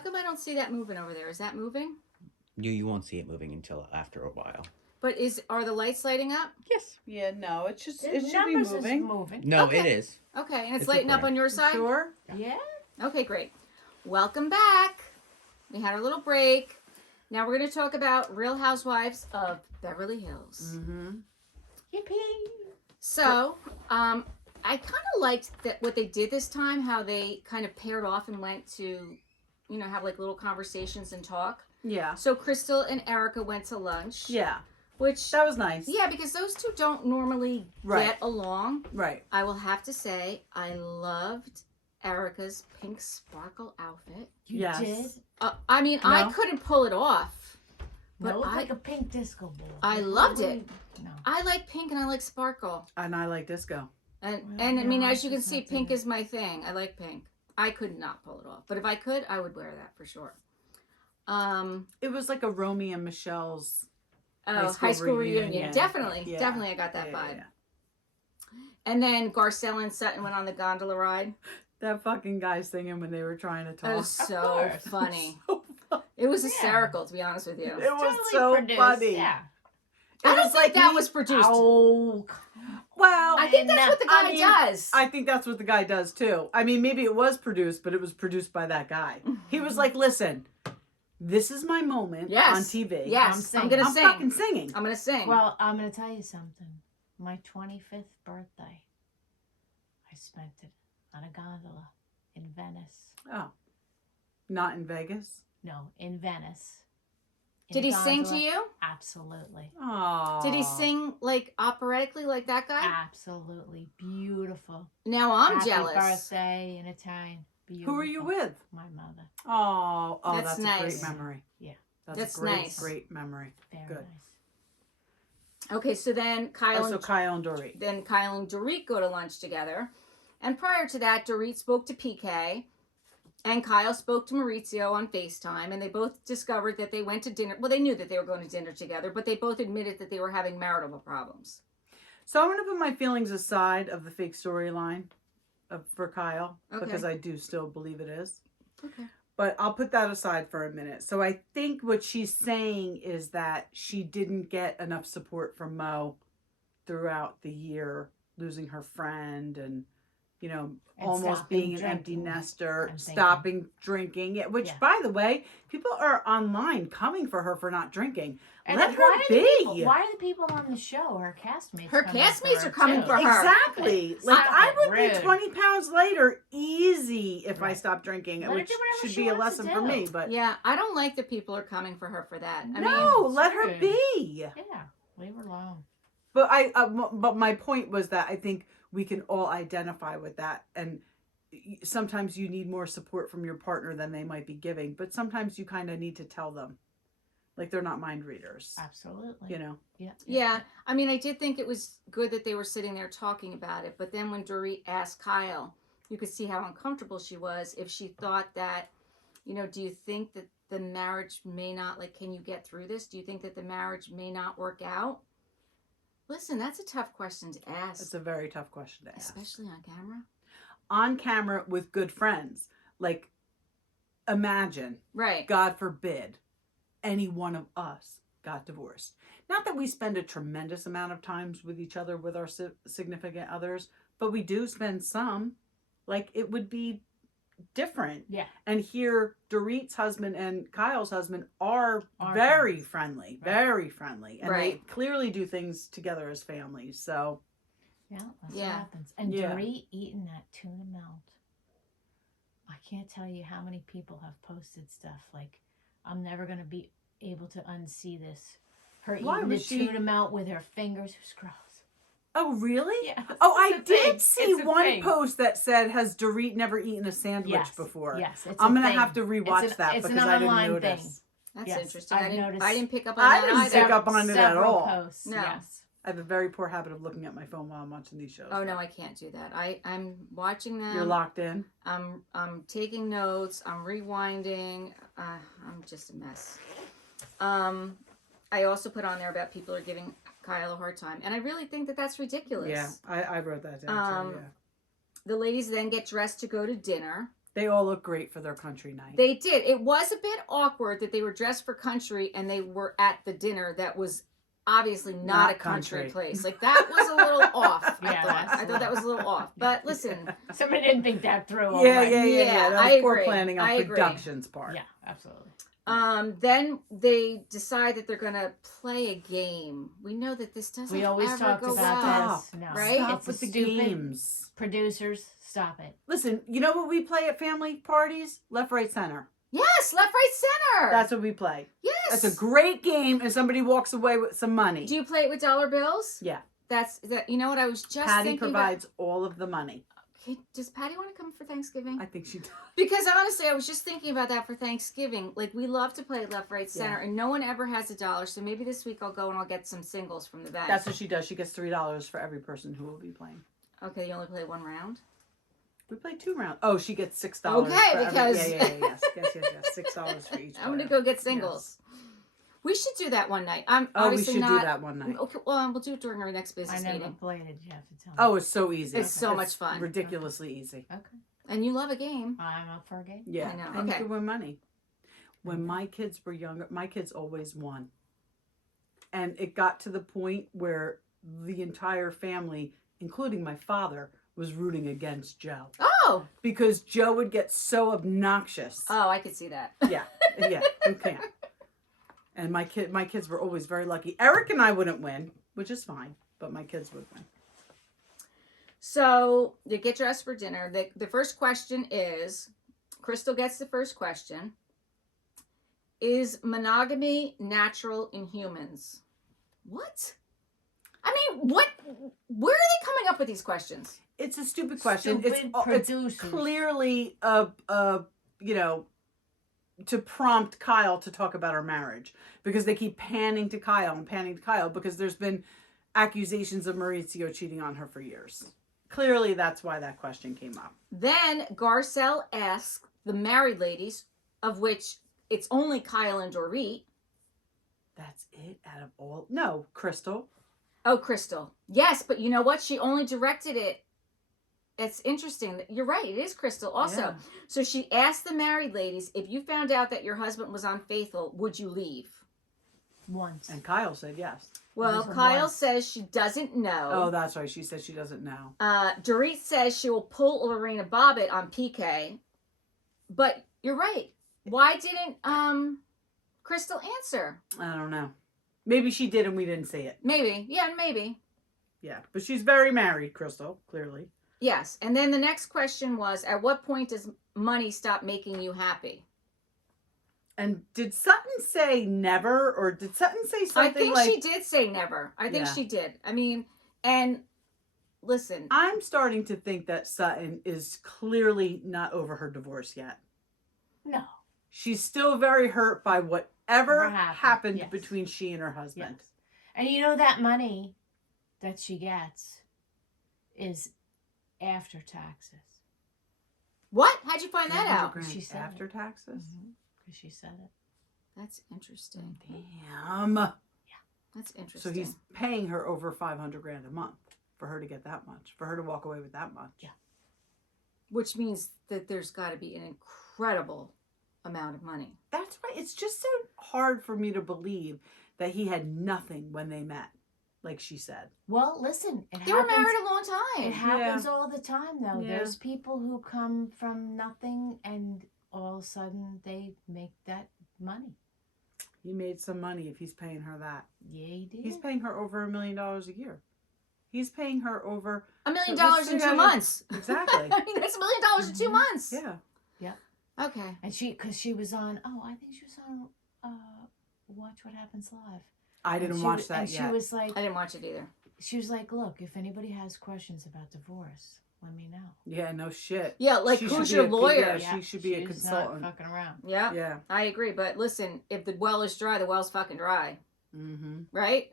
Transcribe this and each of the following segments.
How come I don't see that moving over there? Is that moving? You won't see it moving until after a while. But are the lights lighting up? Yes. Yeah, no, it should be numbers moving. is moving. No, Okay. it is. Okay, and it's It's lighting up recording. on your side? Sure. Yeah. Okay, great. Welcome back. We had our little break. Now we're going to talk about Real Housewives of Beverly Hills. Mm-hmm. Yippee. So, I kind of liked what they did this time, how they kind of paired off and went to, have like little conversations and talk. Yeah. So Crystal and Erika went to lunch. Yeah. Which, that was nice. Yeah, because those two don't normally get along. Right. I will have to say, I loved Erika's pink sparkle outfit. You did? I mean, No? I couldn't pull it off. No, But it looked like a pink disco ball. I loved it. No. I like pink and I like sparkle. And I like disco. And Well, I mean, no, as you can it's see, not pink that. is my thing. I like pink. I could not pull it off. But if I could, I would wear that for sure. It was like a Romy and Michelle's High school reunion. Definitely. Yeah. Definitely I got that Yeah, vibe. yeah. And then Garcelle and Sutton went on the gondola ride. That fucking guy singing when they were trying to It talk. was so course. funny. So funny. It was hysterical, to be honest with you. It was Totally so produced, funny. Yeah. I It don't was think that was produced. Oh, Well, I think that's what the guy does. I think that's what the guy does too. I mean, maybe it was produced, but it was produced by that guy. He was like, "Listen, this is my moment Yes. on TV. Yes, I'm I'm gonna I'm sing. fucking singing." I'm gonna sing. well, I'm going to tell you something. My 25th birthday, I spent it on a gondola in Venice. Oh, not in Vegas. No, in Venice. In Did he a sing to gondola. you? Absolutely. Oh, Did he sing like operatically like that guy? Absolutely. Beautiful. Now I'm Happy jealous. birthday in Italian. Beautiful. Who were you with? My mother. Oh, That's that's nice. a great memory. Yeah. That's a great, nice. great memory. Very Good. nice. Okay, so then Kyle So and Kyle and Dorit. Dorit go to lunch together. And prior to that, Dorit spoke to PK and Kyle spoke to Maurizio on FaceTime, and they both discovered that they went to dinner. Well, they knew that they were going to dinner together, but they both admitted that they were having marital problems. So I'm going to put my feelings aside of the fake storyline for Kyle, Okay. because I do still believe it is. Okay. But I'll put that aside for a minute. So I think what she's saying is that she didn't get enough support from Mo throughout the year, losing her friend and, almost stopping being an empty drinking nester, and thinking. stopping drinking. Which, Yeah. by the way, people are online coming for her for not drinking. And Let why her are be. why are the people on the show, her castmates? Her coming castmates for are coming too? for her. Exactly. Like, Stop I it. would be Rude. 20 pounds later easy if I Right. stopped drinking, Let her which do whatever should she be a wants to lesson for do. me. But Yeah, I don't like that people are coming for her for that. I no, mean, let her rude. be. Yeah, leave her alone. But but my point was that I think we can all identify with that, and sometimes you need more support from your partner than they might be giving. But sometimes you kind of need to tell them, like, they're not mind readers. Absolutely. Yeah. yeah, I mean, I did think it was good that they were sitting there talking about it. But then when Dorit asked Kyle, you could see how uncomfortable she was if she thought that, do you think that the marriage may not, like, can you get through this? Do you think that the marriage may not work out? Listen, that's a tough question to ask. It's a very tough question to ask. Especially on camera. On camera with good friends. Like, imagine, Right. God forbid, any one of us got divorced. Not that we spend a tremendous amount of times with each other, with our significant others, but we do spend some. Like, it would be different. Yeah. And here, Dorit's husband and Kyle's husband are Are very friends. friendly, Right. very friendly. And Right. they clearly do things together as families. So, Yeah, that's Yeah. what happens. And Yeah. Dorit eating that tuna melt. I can't tell you how many people have posted stuff like, I'm never going to be able to unsee this. Her Why eating the was she- tuna melt with her fingers. Who's gross? oh, really? Yeah. Oh, I It's a thing. did see It's a one thing. post that said, "Has Dorit never eaten a sandwich Yes. before?" Yes. It's I'm a gonna thing. have to rewatch It's an- that it's an because I didn't online notice. thing. That's Yes, interesting. I've noticed- I didn't pick up on I that didn't either. pick up on it at Several all. Posts. No. Yes. I have a very poor habit of looking at my phone while I'm watching these shows. Oh no, I can't do that. I'm watching them. You're locked in. I'm taking notes. I'm rewinding. I'm just a mess. I also put on there about people are giving Kyle a hard time, and I really think that that's ridiculous. Yeah, I wrote that down too. Yeah. The ladies then get dressed to go to dinner. They all look great for their country night. They did. It was a bit awkward that they were dressed for country and they were at the dinner that was obviously not a country place. Like, that was a little off. Yeah, I thought that was a little off. But listen. Somebody didn't think that through. Yeah. Yeah, That I was poor agree. planning on I agree. production's part. Yeah, absolutely. Then they decide that they're gonna play a game. We know that this doesn't We always ever talked go about well. this. No. Right? Stop It's with a the stupid games. producers. Stop it. Listen, you know what we play at family parties? Left, right, center. Yes, left, right, center. That's what we play. yes. That's a great game, and somebody walks away with some money. Do you play it with dollar bills? Yeah. That's that. You know what I was just Patty thinking provides all of the money. about. Okay, does Patty want to come for Thanksgiving? I think she does. Because honestly, I was just thinking about that for Thanksgiving. Like, we love to play left, right, center, Yeah. and no one ever has $1. So maybe this week I'll go and I'll get some singles from the bank. That's what she does. She gets $3 for every person who will be playing. Okay, you only play one round. We play 2 rounds. Oh, she gets $6. Okay, for every- because- yes, $6 for each. I'm gonna player. go get singles. We should do that one night. I'm Oh, we obviously should not. do that one night. Okay, well, we'll do it during our next I business never meeting. played it. You have to tell me. Oh, it's so easy. It's so much fun. Ridiculously easy. Okay. And you love a game. I'm up for a game. Yeah, I know. and you Okay. can win money. When my kids were younger, my kids always won. And it got to the point where the entire family, including my father, was rooting against Joe. Oh, Because Joe would get so obnoxious. I could see that. Yeah, you can't. And my kids were always very lucky. Eric and I wouldn't win, which is fine, but my kids would win. So you get dressed for dinner. The first question is, Crystal gets the first question. Is monogamy natural in humans? What? I mean, what? Where are they coming up with these questions? It's a stupid question. Stupid It's producers. clearly to prompt Kyle to talk about our marriage, because they keep panning to Kyle because there's been accusations of Maurizio cheating on her for years. Clearly, that's why that question came up. Then Garcelle asks the married ladies, of which it's only Kyle and Dorit. That's it out of all. No, Crystal. Oh, Crystal. Yes, but you know what? She only directed it. It's interesting. You're right. It is Crystal also. Yeah. So she asked the married ladies, if you found out that your husband was unfaithful, would you leave? Once. And Kyle said yes. Well, Just Kyle once. says she doesn't know. Oh, that's right. She said she doesn't know. Dorit says she will pull Lorena Bobbitt on PK. But you're right. Why didn't Crystal answer? I don't know. Maybe she did and we didn't see it. Maybe. Yeah, maybe. Yeah, but she's very married, Crystal, clearly. Yes. And then the next question was, at what point does money stop making you happy? And did Sutton say never, or did Sutton say I something think like... she did say never. I think Yeah. she did. I mean, and listen. I'm starting to think that Sutton is clearly not over her divorce yet. No. She's still very hurt by whatever Never happened. happened Yes. between she and her husband. Yes. And you know that money that she gets is after taxes. What? How'd you find that out? $300,000 She said after it. taxes? Because she said it. That's interesting. Damn. That's So interesting. he's paying her over $500,000 a month for her to get that much, for her to walk away with that much. Yeah. Which means that there's got to be an incredible amount of money. That's right. It's just so hard for me to believe that he had nothing when they met, like she said. Well, listen. It They were happens, married a long time. It happens all the time, though. Yeah. There's people who come from nothing and all of a sudden they make that money. He made some money if he's paying her that. Yeah, he did. He's paying her over $1 million a year. He's paying her over... $1 million let's in see 2 how- months. Exactly. I mean, that's $1 million in 2 months. Yeah. Okay. And because she was on, I think she was on Watch What Happens Live. I And didn't she watch was- that and yet. she was like, I didn't watch it either. look, if anybody has questions about divorce, let me know. Yeah, no shit. Yeah, like, She who's should your be a- lawyer? yeah, she should be a she's consultant. Not fucking around. Yeah, Yeah. I agree. But listen, if the well is dry, the well's fucking dry. Mm-hmm. Right?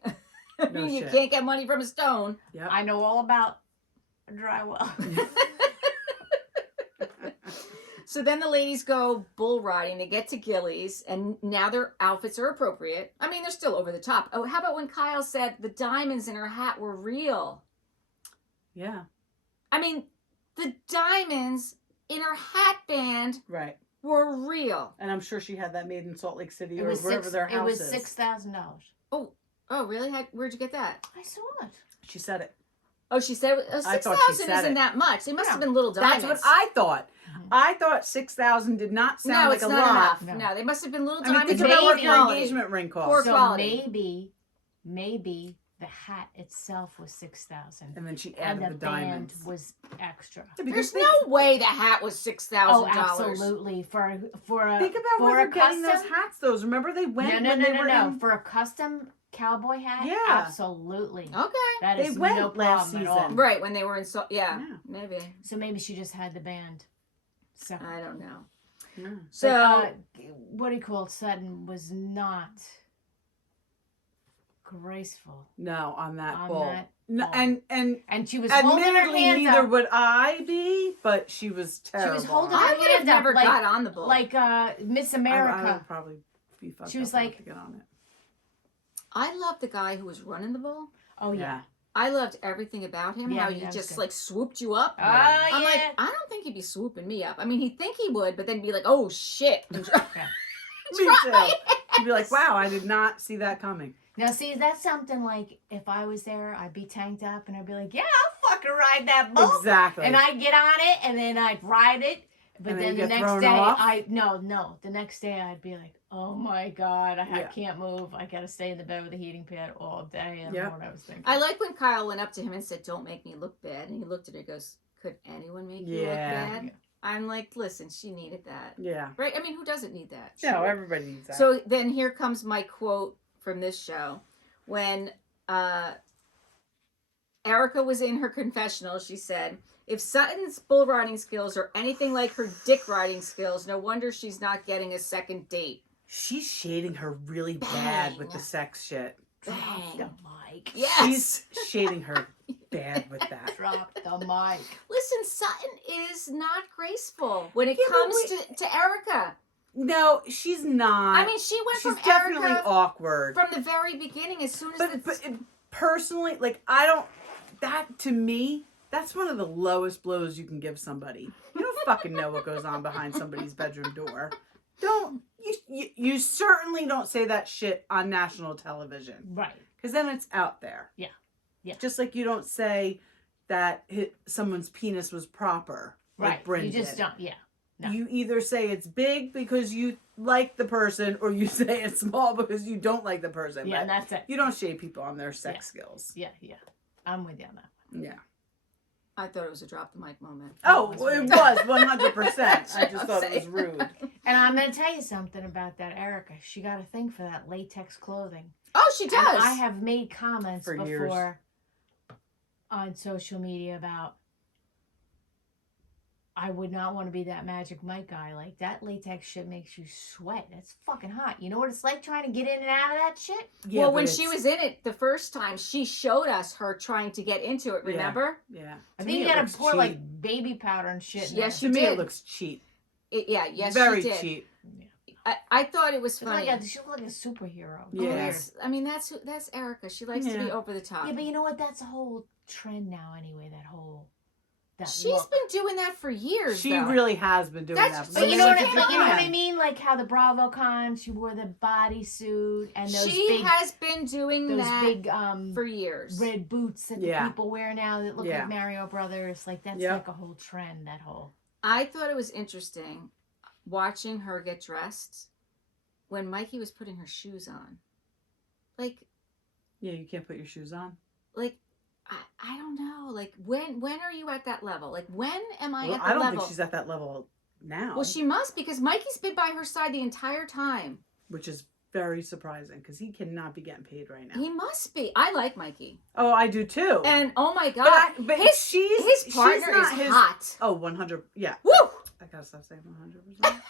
I No mean, you shit. can't get money from a stone. Yep. I know all about a dry well. So then the ladies go bull riding. They get to Gillies, and now their outfits are appropriate. I mean, they're still over the top. Oh, how about when Kyle said the diamonds in her hat were real? Yeah. I mean, the diamonds in her hat band Right. were real. And I'm sure she had that made in Salt Lake City It or was wherever their house is. $6,000. Oh, really? Where'd you get that? I saw it. She said it. Oh, she said I thought she 6,000 said isn't it. that much. They must have No. been little diamonds. That's what I thought. Mhm. I thought 6,000 did not sound No, like it's a not lot. enough. No. No, they must have been little I mean, diamonds. think about what maybe- your quality. engagement ring Poor cost. So quality. maybe the hat itself was 6,000, And then she and added the the band diamonds. was extra. Yeah, There's because think, no way the hat was $6,000. Oh, absolutely. For a think about for where a they're getting those custom. hats. Those remember they went No, when they were no. in. For a custom cowboy hat, Yeah. absolutely. Okay. That They is went no last problem at all. season. Right, when they were in Yeah. maybe. So maybe she just had the band. So, I don't know. Yeah. So, what do you call it? Sutton was not graceful No, on that on ball. that No, ball. and she was holding her admittedly, hands neither up. would I be, but she was terrible. holding on her I it. would have hand up never like- got on the bull. Like Miss I America. would probably be fucked She was up not like- to get on it. I loved the guy who was running the bull. Oh yeah. I loved everything about him. Yeah, how that he was just good. like swooped you up. Oh I'm like, yeah. I don't think he'd be swooping me up. I mean, he'd think he would, but then be like, oh shit. And Me too. You'd be like, wow, I did not see that coming. Now see, that's something like if I was there, I'd be tanked up and I'd be like, yeah, I'll fucking ride that bull. Exactly. And I'd get on it and then I'd ride it. But And then then the you get next thrown day, off? the next day I'd be like, oh my God, I Yeah. can't move. I got to stay in the bed with a heating pad all day. I don't Yep. know what I was thinking. I like when Kyle went up to him and said, don't make me look bad. And he looked at her and goes, could anyone make you look Yeah. bad? I'm like, listen, she needed that. Yeah. Right? I mean, who doesn't need that? No, Sure. everybody needs that. So then here comes my quote from this show. When Erika was in her confessional, she said, if Sutton's bull riding skills are anything like her dick riding skills, no wonder she's not getting a second date. She's shading her really bad with the Bang. sex shit. Drop Bang. the mic. Yes. She's shading her bad with that. Drop the mic. Listen, Sutton is not graceful when it Yeah, but comes to Erika. No, she's not. I mean, she went she's from definitely Erika awkward. from the very beginning. As soon as But personally, like, I don't. That to me, that's one of the lowest blows you can give somebody. You don't fucking know what goes on behind somebody's bedroom door. Don't you certainly don't say that shit on national television, Right. because then it's out there. Yeah. Yeah. Just like you don't say that someone's penis was proper. Like Right. Bryn You just did. don't. Yeah. No. You either say it's big because you like the person, or you say it's small because you don't like the person. Yeah, But and that's it. you don't shade people on their sex skills. Yeah. I'm with you on that. Yeah. I thought it was a drop the mic moment. Oh, was it rude. was 100%. That's I what just I'm thought it was saying. rude. And I'm going to tell you something about that Erika. She got a thing for that latex clothing. Oh, she does. And I have made comments For before years. on social media about I would not want to be that Magic Mike guy. Like, that latex shit makes you sweat. That's fucking hot. You know what it's like trying to get in and out of that shit? Yeah, well, but when it's- she was in it the first time, she showed us her trying to get into it. Yeah. Remember? Yeah. I To think me, you it gotta looks pour cheap. like baby powder and shit. In Yes, To she me, it did. looks cheap. Yes, Very she did. cheap. I thought it was She looked funny. like she looked like a superhero. Yeah. Oh, I mean, that's Erika. She likes to be Yeah. over the top. Yeah, but you know what? That's a whole trend now anway, that She's look. been doing that for years. She though. really has been doing That's- that. but But you When know she what? came But you know what on. I mean? Like how the BravoCon, she wore the bodysuit and those She big, has been doing those that big for years. red boots that Yeah. the people wear now that look Yeah. like Mario Brothers. Like that's Yep. like a whole trend. That whole. I thought it was interesting watching her get dressed when Mikey was putting her shoes on. Like, Yeah, you can't put your shoes on. I don't know. Like, when are you at that level? Like, when am I Well, at the I don't level? think she's at that level now. Well, she must, because Mikey's been by her side the entire time. Which is very surprising because he cannot be getting paid right now. He must be. I like Mikey. Oh, I do too. And oh my but God, but his partner is hot. Oh, 100. Yeah. Woo! I gotta stop saying 100%.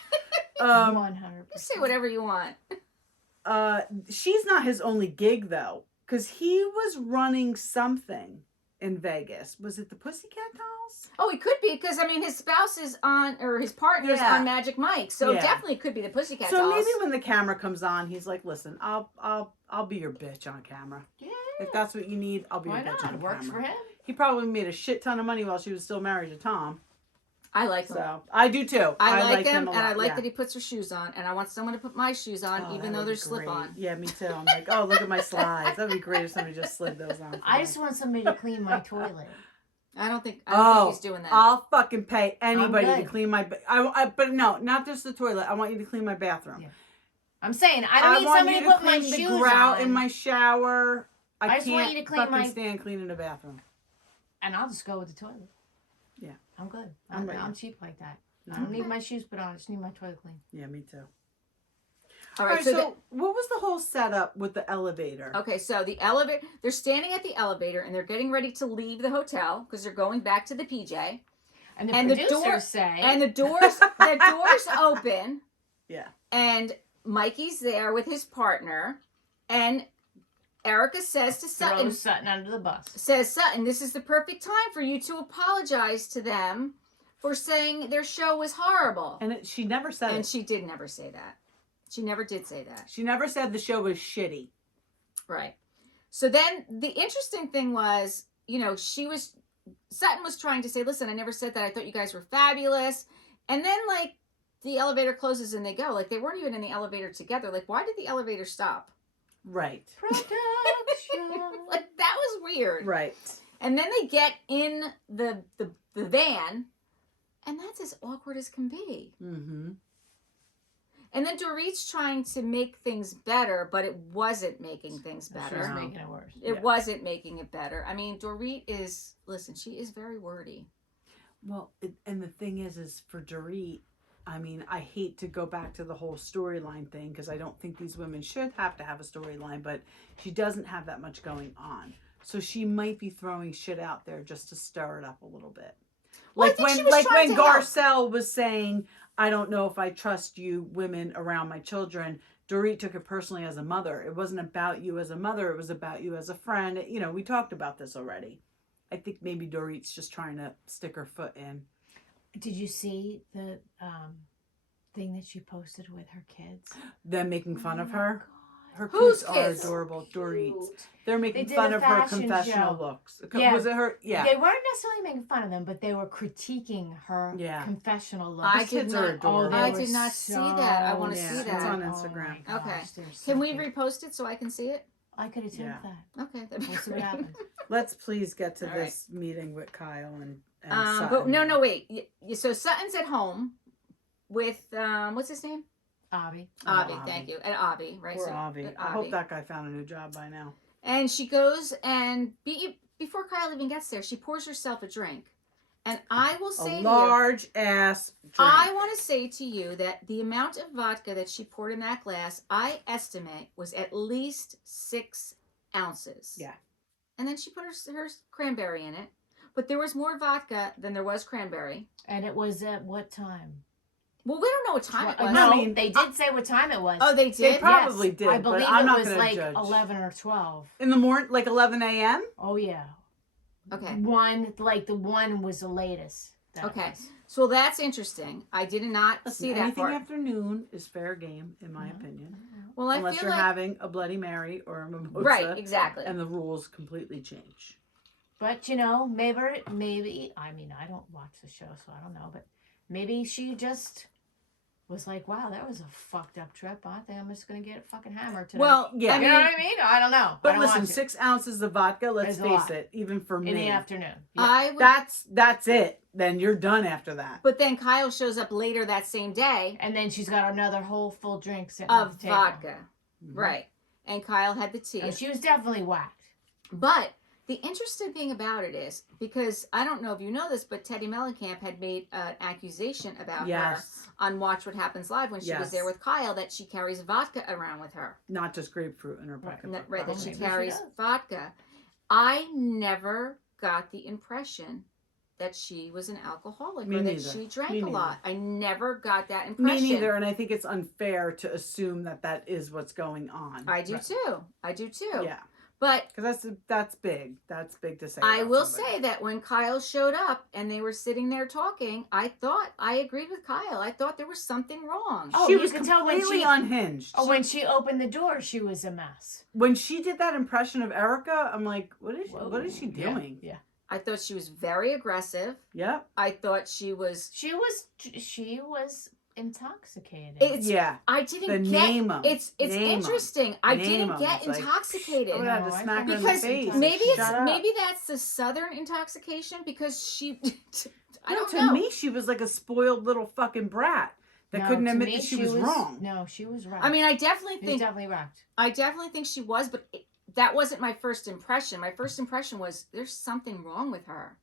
100%. Just say whatever you want. She's not his only gig though, because he was running something in Vegas. Was it the Pussycat Dolls? Oh, it could be, because I mean, his spouse is on, or his partner's Yeah. on Magic Mike, so Yeah. definitely could be the Pussycat So Dolls. maybe when the camera comes on, he's like, "Listen, I'll be your bitch on camera. Yeah. If that's what you need, I'll be Why your bitch not? on It works camera." for him. He probably made a shit ton of money while she was still married to Tom. I like him. So I do too. I like him him, a and I lot, like yeah. that he puts her shoes on, and I want someone to put my shoes on, Oh, even that though would they're be slip great. on. Yeah, me too. I'm like, oh, look at my slides. That'd be great if somebody just slid those on. I just want somebody to clean my toilet. I don't think he's doing that. I'll fucking pay anybody to good. clean my. But no, not just the toilet. I want you to clean my bathroom. Yeah. I'm saying I don't need want somebody you to put my clean the shoes grout on. in my shower. I just want can't you to clean fucking my- stand cleaning the bathroom. And I'll just go with the toilet. Yeah. I'm good. I'm with I'm you. cheap like that. I don't need my shoes put on. I just need my toilet clean. Yeah, me too. All All right, right, so so what was the whole setup with the elevator? okay, so the elevator, they're standing at the elevator and they're getting ready to leave the hotel because they're going back to the PJ. And the And the producers door- say, And the doors open, Yeah. and Mikey's there with his partner, and Erika says to Sutton, throws Sutton under the bus. Sutton, this is the perfect time for you to apologize to them for saying their show was horrible. And she never said And it. she did never say that. She never did say that. She never said the show was shitty. Right. So then the interesting thing was, Sutton was trying to say, listen, I never said that. I thought you guys were fabulous. And then, like, the elevator closes and they go. Like, they weren't even in the elevator together. Like, why did the elevator stop? Right. Production. Like, that was weird. Right. And then they get in the van, and that's as awkward as can be. Mm-hmm. And then Dorit's trying to make things better, but it wasn't making things She was better. No. making it worse. It wasn't making it better. I mean, Dorit is, listen, she is very wordy. Well, and the thing is for Dorit, I mean, I hate to go back to the whole storyline thing because I don't think these women should have to have a storyline, but she doesn't have that much going on. So she might be throwing shit out there just to stir it up a little bit. Well, I Like think she when was like trying when to help. Garcelle was saying, I don't know if I trust you women around my children. Dorit took it personally as a mother. It wasn't about you as a mother. It was about you as a friend. You know, we talked about this already. I think maybe Dorit's just trying to stick her foot in. Did you see the thing that she posted with her kids? Them making fun of her. Her Whose kids are kids? adorable. Dorit's. Cute. They're making They did fun a of her fashion confessional show. looks. Yeah. Was it her? Yeah. They weren't necessarily making fun of them, but they were critiquing her Yeah. confessional look. I These did kids not- are adorable. I did not see that. I wanna see cute. that. It's on Oh Instagram. my Okay. gosh, they're so Can we cute. repost it so I can see it? I could attempt Yeah. that. Okay. that'd be We'll see what great. happens. Let's please get to All right. this meeting with Kyle and But Sutton. no, wait. So Sutton's at home with, what's his name? Avi. Avi, Avi. thank you. And Avi, right? Poor So, Avi. at I hope that guy found a new job by now. And she goes and before Kyle even gets there, she pours herself a drink. And I will say A to you, large ass drink. I want to say to you that the amount of vodka that she poured in that glass, I estimate was at least 6 ounces. Yeah. And then she put her cranberry in it. But there was more vodka than there was cranberry. And it was at what time? Well, we don't know what time it was. No, I mean, they did say what time it was. Oh, they They did? probably Yes, did, I but believe I'm it not was gonna like judge. 11 or 12. In the morning, like 11 a.m.? Oh, yeah. Okay. The one was the latest. that it Okay. was. So that's interesting. I did not see that Anything part. after noon is fair game, in my opinion. Well, I Unless feel you're like having a Bloody Mary or a mimosa. right, exactly. And the rules completely change. But, maybe, I mean, I don't watch the show, so I don't know, but maybe she just was like, wow, that was a fucked up trip. I think I'm just going to get fucking hammered today. Well, Yeah. I you mean, know what I mean? I don't know. I But don't listen, watch it. 6 ounces of vodka, let's Is a face lot. it, even for In me. the afternoon. I would, That's it. Then you're done after that. but then Kyle shows up later that same day And then she's got another whole full drink sitting at of the table. vodka. Mhm. Right. And Kyle had the tea. And she was definitely whacked. But the interesting thing about it is, because I don't know if you know this, but Teddy Mellencamp had made an accusation about her Yes. on Watch What Happens Live when she was Yes. there with Kyle that she carries vodka around with her. Not just grapefruit in her Right. pocketbook. Right, that Oh, she maybe she carries does. vodka. I never got the impression that she was an alcoholic Me or that neither. she drank Me a neither. lot. I never got that Me impression. neither, and I think it's unfair to assume that that is what's going on. I do too. I do too. Yeah, But because that's big. That's big to say. I about will somebody. say that when Kyle showed up and they were sitting there talking, I agreed with Kyle. I thought there was something wrong. Oh, she you was could tell when completely she- unhinged. Oh, when she opened the door, she was a mess. When she did that impression of Erika, I'm like, what is Whoa. she Yeah, doing? Yeah. I thought she was very aggressive. Yep. I thought she was. She was intoxicated. I didn't The get. name 'em. It's Name 'em. interesting. I Name didn't 'em. get It's like, intoxicated. I would have No, to I smack her in thought the Because face. maybe Shut up. maybe that's the southern intoxication because she I No, don't to know. me, she was like a spoiled little fucking brat that couldn't to admit me, that she was wrong. No, she was right. I mean, I definitely she was think definitely wrecked. I definitely think she was, but that wasn't my first impression. My first impression was there's something wrong with her.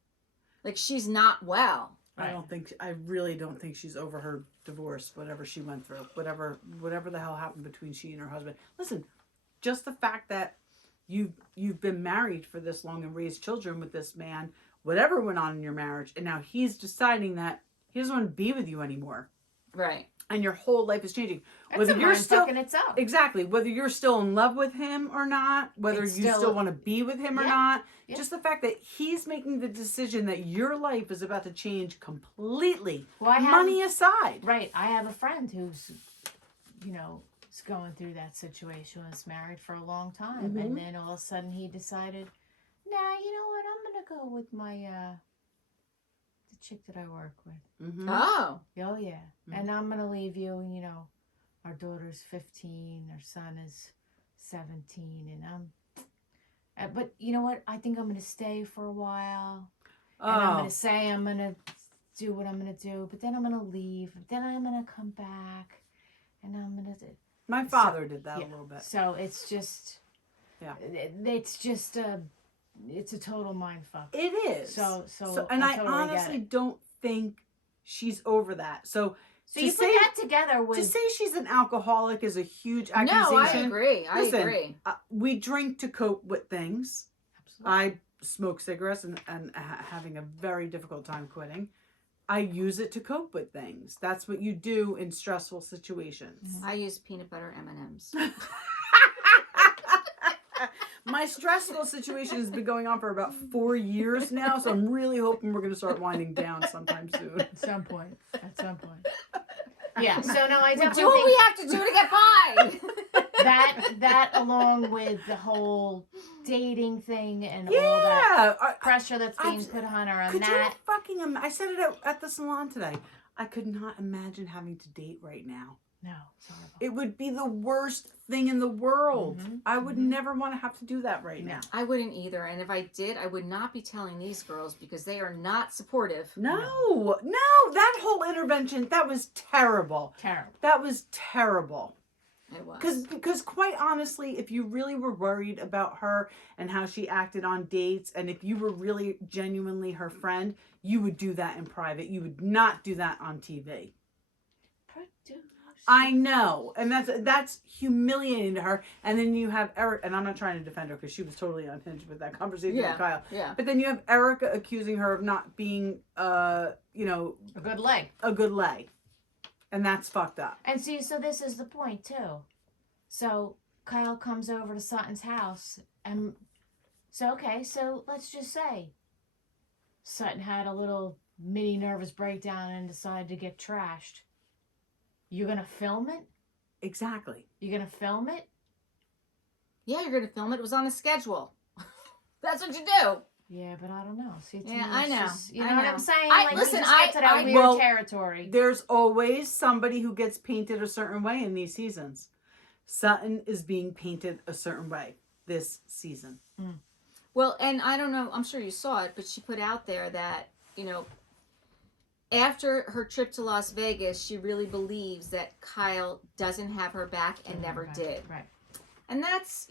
Like she's not well. I really don't think she's over her divorce, whatever she went through, whatever the hell happened between she and her husband. Listen, just the fact that you've been married for this long and raised children with this man, whatever went on in your marriage, and now he's deciding that he doesn't want to be with you anymore. Right. And your whole life is changing. That's a mind fuck in itself. Exactly, whether you're still in love with him or not, whether It's you still- still want to be with him or not, Yeah. just the fact that he's making the decision that your life is about to change completely, Well, money aside. Right. I have a friend who's, is going through that situation. Was married for a long time, Mhm. and then all of a sudden he decided, nah, you know what? I'm gonna go with my the chick that I work with. Mm-hmm. Oh. Oh yeah, and I'm gonna leave you. Our daughter's 15, our son is 17, and but you know what? I think I'm gonna stay for a while, and I'm gonna say I'm gonna do what I'm gonna do, but then I'm gonna leave, but then I'm gonna come back, and I'm gonna do. My father did that a little bit. So it's just, Yeah. it's just it's a total mind fuck. It is. So and I totally honestly don't think she's over that. So So to you put say- that together with to say she's an alcoholic is a huge No, I accusation. agree. I Listen, agree. We drink to cope with things. Absolutely. I smoke cigarettes and having a very difficult time quitting. I use it to cope with things. That's what you do in stressful situations. I use peanut butter M&Ms. My stressful situation has been going on for about 4 years now, so I'm really hoping we're going to start winding down sometime soon. At some point. Yeah. So no, I Do definitely what think we have to do to get by. that along with the whole dating thing and all Yeah. that pressure that's being I've- put on her on Could that. you fucking I said it at the salon today. I could not imagine having to date right now. No, it's horrible. It would be the worst thing in the world. Mhm. I would never want to have to do that right now. I wouldn't either. And if I did, I would not be telling these girls because they are not supportive. No, that whole intervention, that was terrible. Terrible. That was terrible. It was. Because quite honestly, if you really were worried about her and how she acted on dates, and if you were really genuinely her friend, you would do that in private. You would not do that on TV. I know, and that's humiliating to her. And then you have Erika, and I'm not trying to defend her because she was totally unhinged with that conversation with Kyle. Yeah. But then you have Erika accusing her of not being, A good leg. a good lay, and that's fucked up. And see, so this is the point too. So Kyle comes over to Sutton's house, and so let's just say Sutton had a little mini nervous breakdown and decided to get trashed. You're gonna film it? Exactly. You're gonna film it? Yeah, you're going to film it. It was on the schedule. That's what you do. Yeah, but I don't know. See, to Yeah, me, I it's know. just- you I know what know. I'm saying? Listen, we just get to that weird well, territory. There's always somebody who gets painted a certain way in these seasons. Sutton is being painted a certain way this season. Well, and I don't know, I'm sure you saw it, but she put out there that, after her trip to Las Vegas, she really believes that Kyle doesn't have her back and never did. Right. And that's,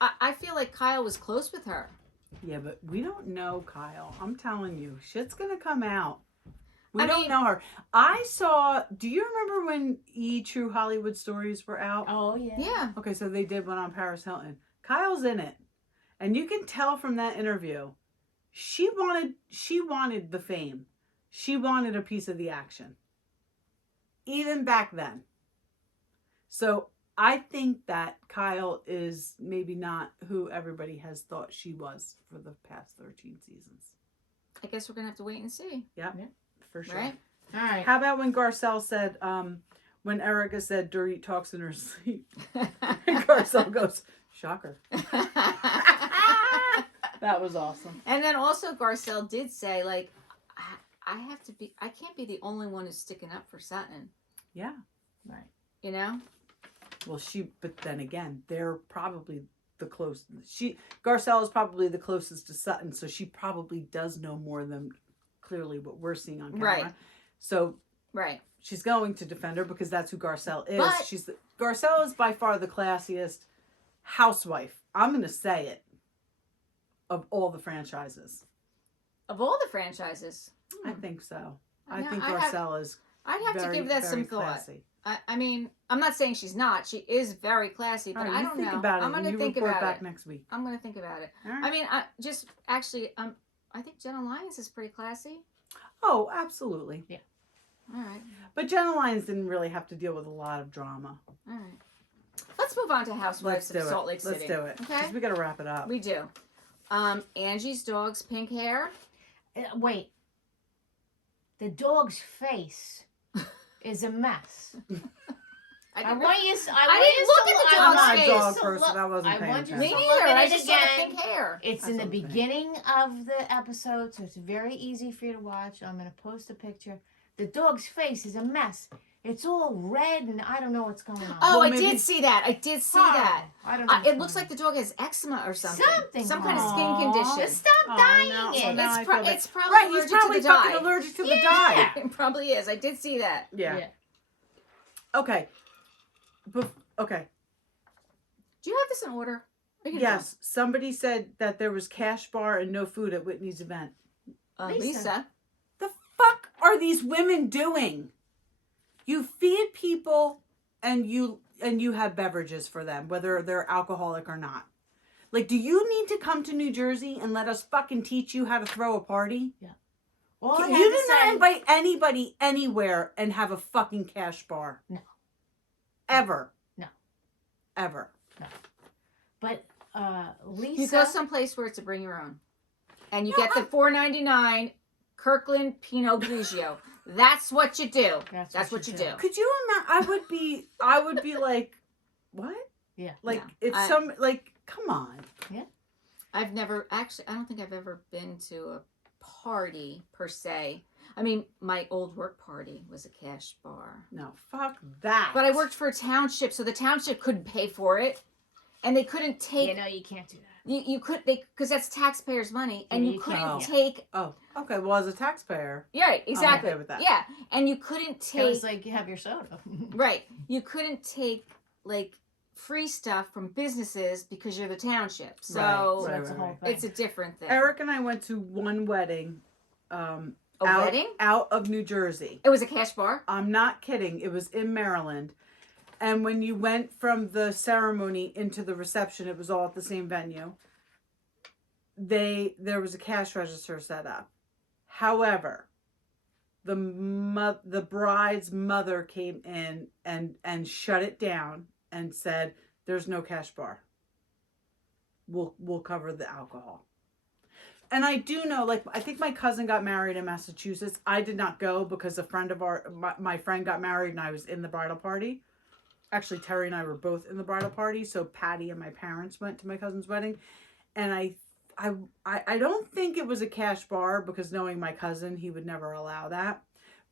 I feel like Kyle was close with her. Yeah, but we don't know Kyle. I'm telling you, shit's gonna come out. We I don't mean- know her. Do you remember when True Hollywood Stories were out? Oh, yeah. Yeah. Okay, so they did one on Paris Hilton. Kyle's in it. And you can tell from that interview, she wanted the fame. She wanted a piece of the action. Even back then. So I think that Kyle is maybe not who everybody has thought she was for the past 13 seasons. I guess we're going to have to wait and see. Yep, for sure. Right? All right. How about when Garcelle said, when Erika said Dorit talks in her sleep, and Garcelle goes, shocker. That was awesome. And then also Garcelle did say, like, I can't be the only one who's sticking up for Sutton. Yeah. Right. You know? Well, but then again, they're probably the closest. Garcelle is probably the closest to Sutton, so she probably does know more than clearly what we're seeing on camera. Right. So Right. she's going to defend her because that's who Garcelle is. But- Garcelle is by far the classiest housewife. I'm going to say it. Of all the franchises. Of all the franchises. I think so. No, I think I have- Garcelle is I'd have very, to give that very some thought. classy. I mean, I'm not saying she's not. She is very classy, but All right, I you don't think know. about it I'm and gonna you think report about back it. next week. I'm gonna think about it. All right. I mean, I think Jenna Lyons is pretty classy. Oh, absolutely. All right. But Jenna Lyons didn't really have to deal with a lot of drama. All right. Let's move on to Housewives of Salt Lake City. Let's do it. Okay. Because we got to wrap it up. We do. Angie's dog's pink hair. Wait. The dog's face is a mess. I want you. didn't look at the I'm dog's not a face. dog person. I wasn't I paying want you attention. Me to neither. look at I it just saw the again. pink hair. It's in the That's okay. beginning of the episode, so it's very easy for you to watch. I'm going to post a picture. The dog's face is a mess. It's all red, and I don't know what's going on. Oh, Well, I maybe- did see that. I did see Huh. that. I don't know. what's It looks going like the dog has eczema or something. Something Some kind of wrong. skin Aw. condition. on. Just stop Oh, dying no. it. Well, now I feel bad. It's probably Right, allergic he's probably to the fucking dye. allergic to the Yeah. dye. It probably is. I did see that. Yeah. Yeah. Okay. Okay. Do you have this in order? Or you can Yes. Somebody said that there was cash bar and no food at Whitney's event. tell. Lisa. Lisa. The fuck are these women doing? You feed people and you have beverages for them, whether they're alcoholic or not. Like, do you need to come to New Jersey and let us fucking teach you how to throw a party? All I You have to did not say- invite anybody anywhere and have a fucking cash bar. No. Ever. No. Ever. But Lisa. You go someplace where it's a bring your own. And you No, get the $4.99 Kirkland Pinot Grigio. That's what you do. That's what you do. Could you imagine? I would be like, what? Yeah. Like, No, it's come on. I've never, actually, I don't think I've ever been to a party per se. I mean, my old work party was a cash bar. No, fuck that. But I worked for a township, so the township couldn't pay for it. And they couldn't take, you can't do that. you could, because that's taxpayers' money. And Yeah, you you couldn't can't. take, Oh, okay. Well, as a taxpayer, yeah, right, exactly. okay with that. Yeah. And you couldn't It take, was like you have your soda. right, you couldn't take, like, free stuff from businesses because you're the township. So Right, That's the whole right. thing. it's a different thing. Eric and I went to one wedding. A out, wedding? out of New Jersey. It was a cash bar? I'm not kidding. It was in Maryland. And when you went from the ceremony into the reception, it was all at the same venue. There was a cash register set up. However, the bride's mother came in and shut it down and said, "There's no cash bar. We'll cover the alcohol." And I do know, like, I think my cousin got married in Massachusetts. I did not go because a friend of my friend got married and I was in the bridal party. Actually, Terry and I were both in the bridal party. So Patty and my parents went to my cousin's wedding. And I don't think it was a cash bar because knowing my cousin, he would never allow that.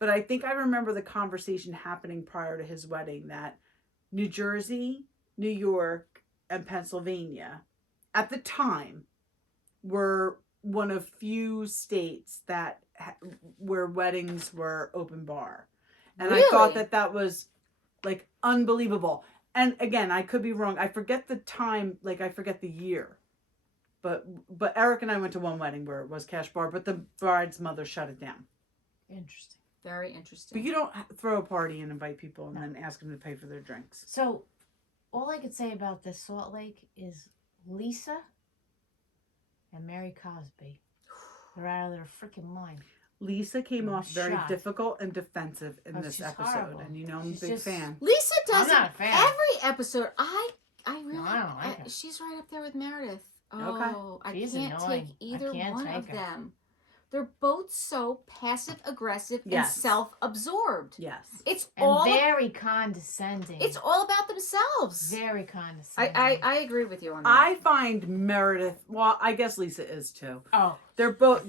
But I think I remember the conversation happening prior to his wedding that New Jersey, New York, and Pennsylvania at the time were one of few states that where weddings were open bar. And I thought Really? that was like unbelievable. And again, I could be wrong. I forget the time, like I forget the year. But Eric and I went to one wedding where it was cash bar, but the bride's mother shut it down. Interesting. Very interesting. But you don't throw a party and invite people and then ask them to pay for their drinks. So, all I could say about this Salt Lake is Lisa and Mary Cosby. They're out of their freaking mind. Lisa came I'm off very shocked. difficult and defensive in Oh, this she's episode. horrible. And you know I'm a She's big just- fan. Lisa does I'm not it a fan. every episode. I really, No, I don't like her. she's right up there with Meredith. Okay. Oh, I She's can't annoying. take either I can't one take of her. them. they're both so passive aggressive and Yes. self-absorbed. Yes. It's And all very condescending. it's all about themselves. very condescending. I agree with you on that. I find Meredith, well, I guess Lisa is too. Oh, They're both,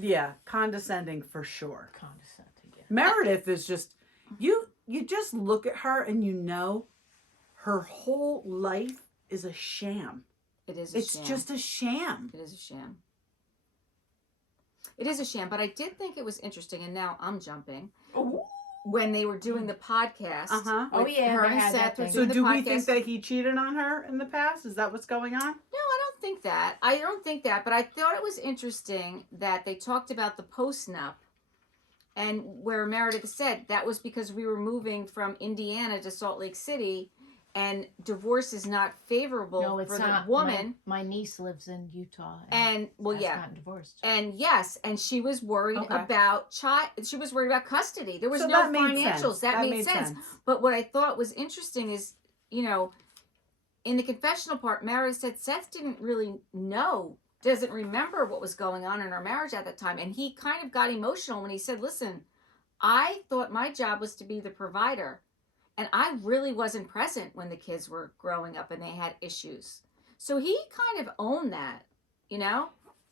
condescending for sure. condescending. Yeah. Meredith is just, you just look at her and you know her whole life is a sham. It is a It's sham. just a sham. It is a sham. It is a sham, but I did think it was interesting, and now I'm jumping. Oh, When they were doing the podcast, uh-huh. with yeah, her they and had that Seth were thing. So doing the do we podcast. think that he cheated on her in the past? Is that what's going on? No, I don't think that. I don't think that, but I thought it was interesting that they talked about the post-nup, and where Meredith said that was because we were moving from Indiana to Salt Lake City, and divorce is not favorable No, it's for not. the woman. My niece lives in Utah. And well, has yeah, gotten divorced. and yes, and she was worried Okay. about She was worried about custody. There was So no that made financials. sense. That made sense. But what I thought was interesting is, you know, in the confessional part, Meredith said Seth didn't really know, doesn't remember what was going on in our marriage at that time, and he kind of got emotional when he said, "Listen, I thought my job was to be the provider." And I really wasn't present when the kids were growing up and they had issues. So he kind of owned that, you know?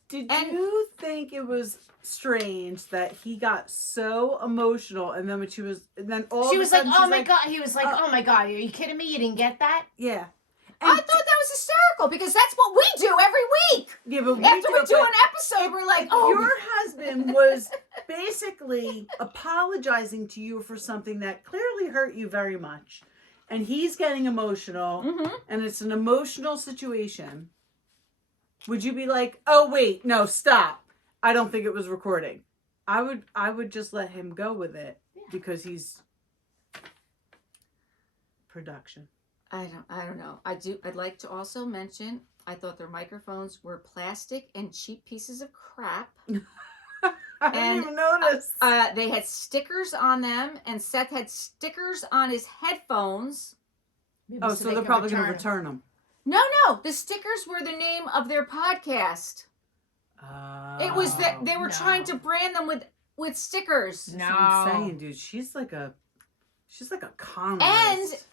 Did And- you think it was strange that he got so emotional and then when she was, and then all She of a was like, sudden "Oh she's my god!" He was like, "Oh my god! Are you kidding me? You didn't get that?" Yeah. I thought that was hysterical because that's what we do every week. Yeah, but After we do but an episode, we're like, if oh, your husband was basically apologizing to you for something that clearly hurt you very much, and he's getting emotional, Mhm. and it's an emotional situation, would you be like, "Oh wait, no, stop. I don't think it was recording." I would just let him go with it because he's production. I don't know. I'd like to also mention, I thought their microphones were plastic and cheap pieces of crap. I didn't And, even notice. They had stickers on them, and Seth had stickers on his headphones. Maybe Oh, so they they're can probably going to return return them. No, the stickers were the name of their podcast. It was that they were no. trying to brand them with stickers. No. That's what I'm saying, dude. She's like a con And artist.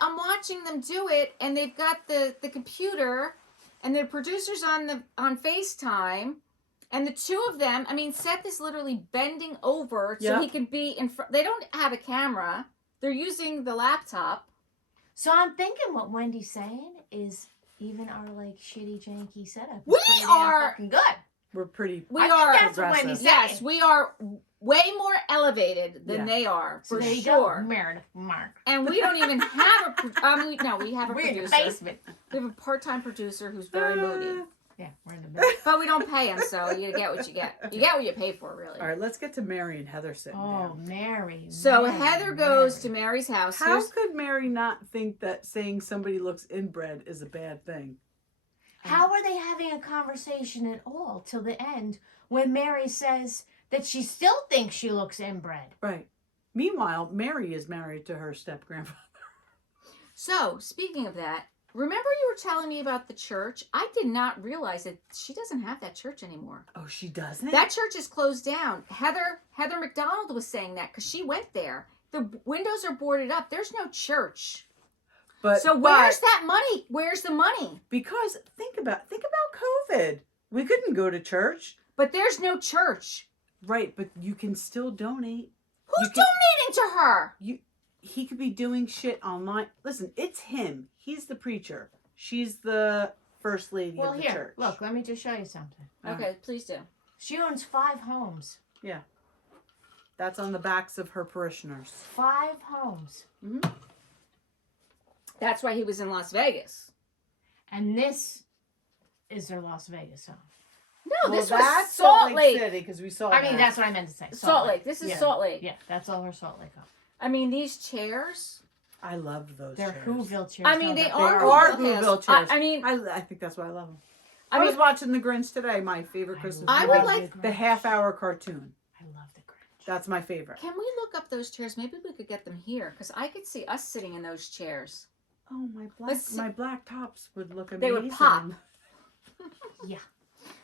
I'm watching them do it, and they've got the computer, and the producers on FaceTime, and the two of them. I mean, Seth is literally bending over so Yep. he can be in front. They don't have a camera. They're using the laptop. So I'm thinking what Wendy's saying is even our like shitty janky setup. Is We pretty damn are- fucking good. We're pretty. We I think are that's what aggressive. Wendy's yes, saying. we are way more elevated than Yeah. they are So for there you sure. go, Meredith, Mark. And we don't even have a. We have a We're in the producer. basement. We have a part-time producer who's very moody, Yeah, we're in the basement. but we don't pay him, so you get what you get. You get what you pay for, really. All right, let's get to Mary and Heather sitting Oh, down. Mary. So Mary, Heather goes to Mary. Mary's house. How Here's- could Mary not think that saying somebody looks inbred is a bad thing? How are they having a conversation at all till the end when Mary says that she still thinks she looks inbred? Right. Meanwhile, Mary is married to her step grandfather. So speaking of that, remember you were telling me about the church? I did not realize that she doesn't have that church anymore. Oh, she doesn't? That church is closed down. Heather McDonald was saying that because she went there. The windows are boarded up. There's no church. So where's that money? Where's the money? Because think about COVID. We couldn't go to church. But there's no church. Right, but you can still donate. Who's You can- donating to her? He could be doing shit online. Listen, it's him. He's the preacher. She's the first lady Well, of the here, church. look, let me just show you something. Okay, please do. She owns 5 homes. That's on the backs of her parishioners. 5 homes. That's why he was in Las Vegas. And this is their Las Vegas home. No, this was that's Salt Lake. City because we saw. I mean, that. that's what I meant to say. Salt Lake. This is Yeah. Salt Lake. Yeah, that's all her Salt Lake home. I mean, these chairs. I love those. They're chairs. Whoville chairs. I mean, no, they they're- are are Whoville Whoville chairs. I mean, I think that's why I love them. I I was mean, watching The Grinch today. My favorite Christmas. I movie. would like the half-hour cartoon. I love the Grinch. That's my favorite. can we look up those chairs? Maybe we could get them here because I could see us sitting in those chairs. Oh, my Let's see. black tops would look amazing. They would pop. Yeah.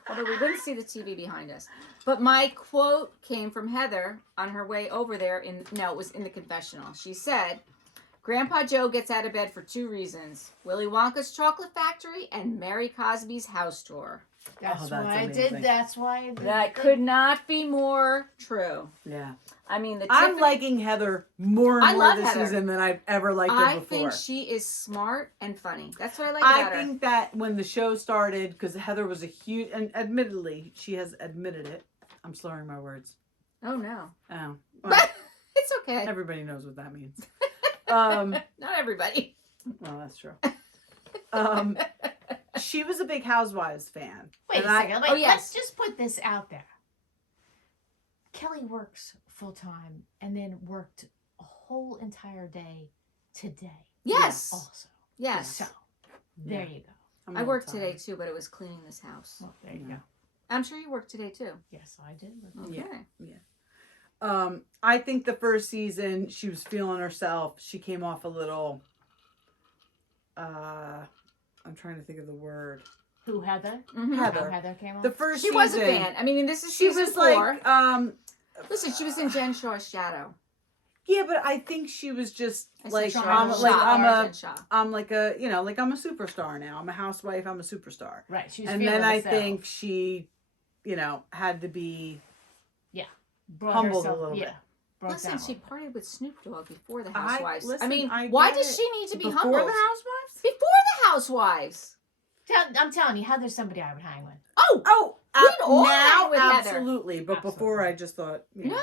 Although we wouldn't see the TV behind us. But my quote came from Heather on her way over there. It was in the confessional. She said, Grandpa Joe gets out of bed for 2 reasons. Willy Wonka's chocolate factory and Mary Cosby's house tour. That's that's why I amazing. did. That's why I did. That could not be more true. Yeah. I mean, I'm liking Heather more I and more love this Heather. season than I've ever liked her I before. think she is smart and funny. That's what I like about her. I think that when the show started, because Heather was a huge, and admittedly, she has admitted it. I'm slurring my words. Oh, no. Oh. Well, It's okay. everybody knows what that means. Not everybody. Well, that's true. She was a big Housewives fan. Wait a And second. oh, yes. Let's just put this out there. Kelly works full time and then worked a whole entire day today. Yes. Also. Yes. So there you go. I'm I a worked little today, tired. too, but it was cleaning this house. Well, there you Yeah. go. I'm sure you worked today, too. Yes, I did. Okay. I think the first season she was feeling herself. She came off a little. I'm trying to think of the word. Who, Heather? Mhm. Heather. Oh, Heather came on? The first She season, was a fan. I mean, this is She season was 4. like, Listen, she was in Jen Shaw's shadow. yeah, but I think she was just I said like, Shaw, I'm Shaw, like, Jen Shaw. I'm like a, like I'm a superstar now. I'm a housewife. I'm a superstar. Right. She was And feeling then I herself. think she, had to be Brought humbled herself- a little bit. broke Listen, down. she partied with Snoop Dogg before the Housewives. I listen, mean, I why get does it. she need to be Before humbled? the Housewives? Before the Housewives. I'm telling you, Heather's somebody I would hang with. Oh, Oh, We'd all now hang with Heather. absolutely. But before, I just thought, no.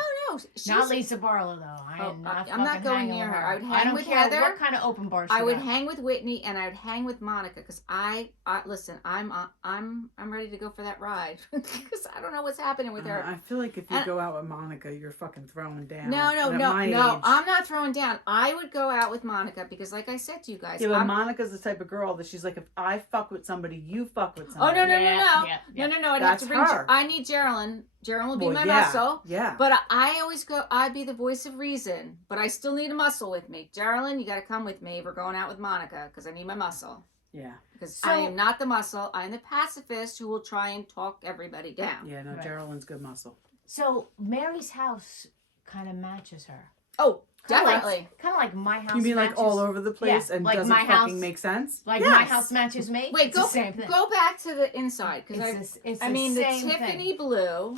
She's, Not Lisa Barlow, though. Oh, I'm not I'm not fucking going hanging near with her. I would I hang don't with care Heather. what kind of open bar she I would got. hang with Whitney and I would hang with Monica because I listen. I'm ready to go for that ride because I don't know what's happening with her. I feel like if you And- go out with Monica, you're fucking throwing down. No. And at my age- I'm not throwing down. I would go out with Monica because, like I said to you guys, Yeah, but I'm- Monica's the type of girl that she's like, if I fuck with somebody, you fuck with oh somebody. no. Yeah. I'd That's have to bring. her. I need Geraldine. Geraldine will be Well, my yeah, muscle. Yeah. But I always go. I'd be the voice of reason, but I still need a muscle with me. Geraldine, you got to come with me. We're going out with Monica because I need my muscle. Yeah. Because So- I am not the muscle. I'm the pacifist who will try and talk everybody down. Yeah, no, Right. Geraldine's good muscle. So Mary's house kind of matches her. Oh, definitely. Kind of like my house. You mean like matches, all over the place Yeah, and like doesn't my fucking house- make sense? Like Yes. my house matches me. Wait, It's go the same thing. go back to the inside because It's I the mean the same Tiffany thing. blue,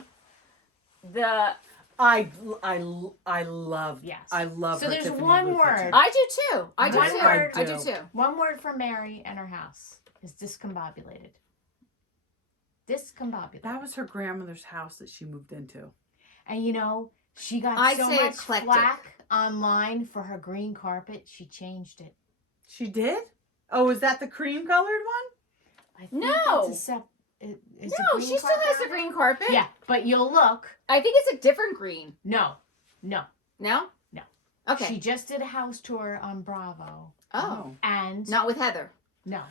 the I love. Yes. I love. So her there's Tiffany one blue word. kitchen. I do too. I do One too. word. I do too. One word for Mary and her house is discombobulated. Discombobulated. That was her grandmother's house that she moved into. And she got I'd so say much eclectic. flack online for her green carpet. She changed it. She did? Oh, is that the cream colored one? I think No. that's is No, the green she still carpet has the on it? green carpet. Yeah, but you'll look. I think it's a different green. No. No. No. Okay. She just did a house tour on Bravo. oh, And not with Heather. no.